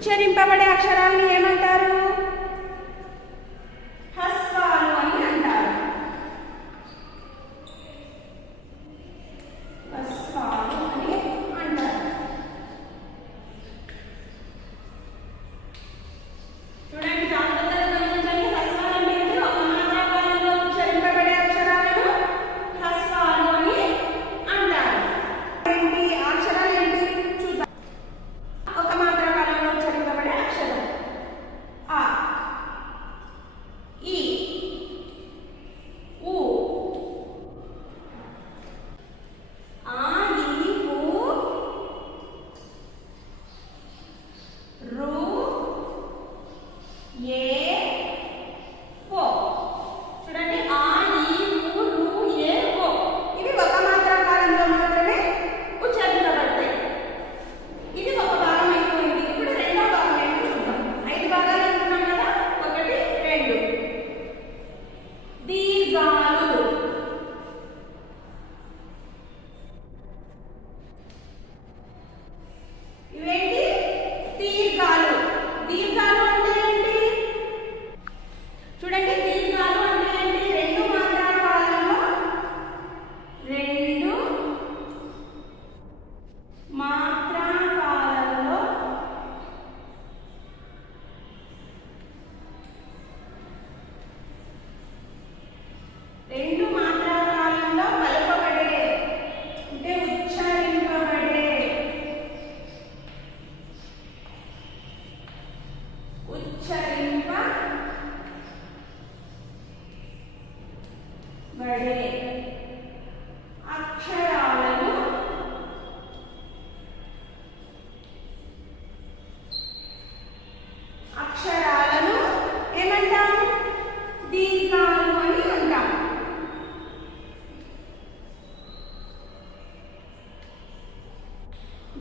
ఉచ్చరింపబడే అక్షరాలను ఏమంటారు?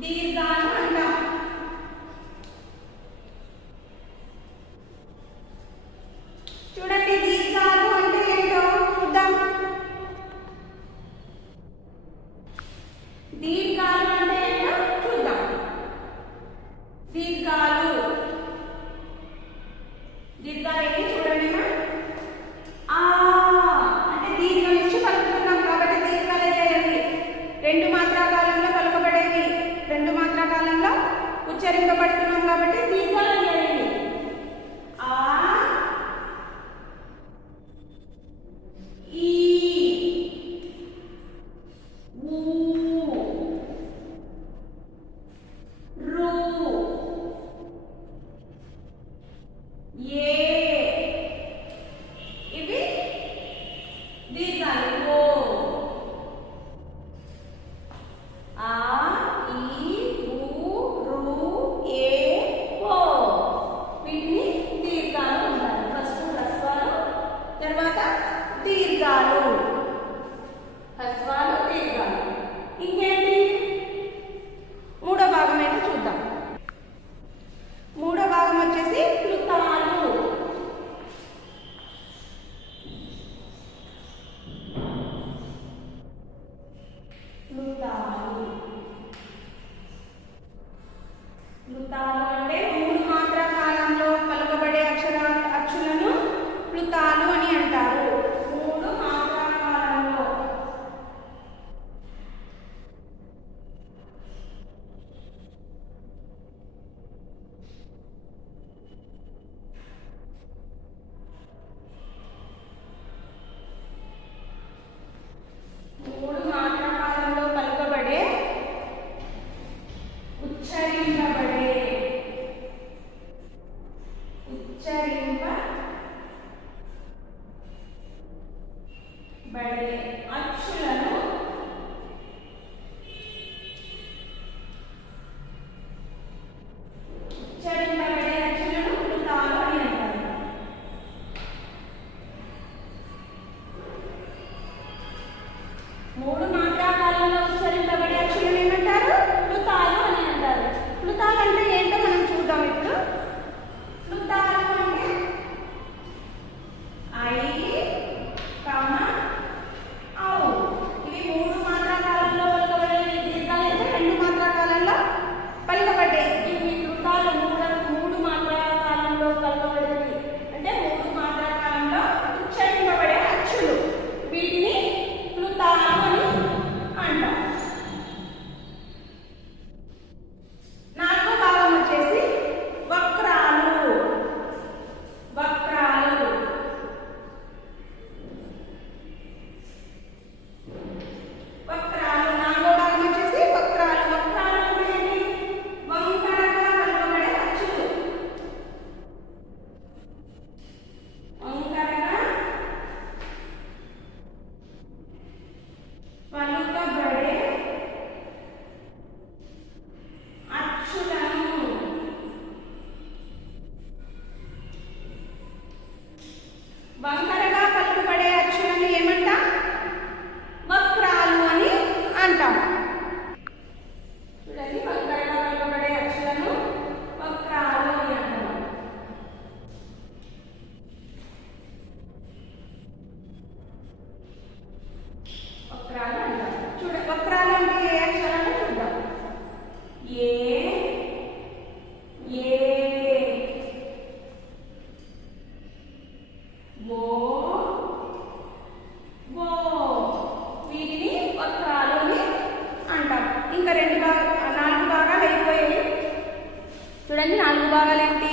దీర్ఘాలు అంటాం చరింప బడే అక్షులను చరింపబడే అక్షులను? వృతాలు అని అంటారు. మూడు మాత్రా కాలంలో అంటే ఏంటో మనం చూద్దాం ఇప్పుడు. ఇంకా రెండు భాగాలు నాలుగు భాగాలు అయిపోయాయి. చూడండి నాలుగు భాగాలు ఏంటి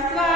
Christ love.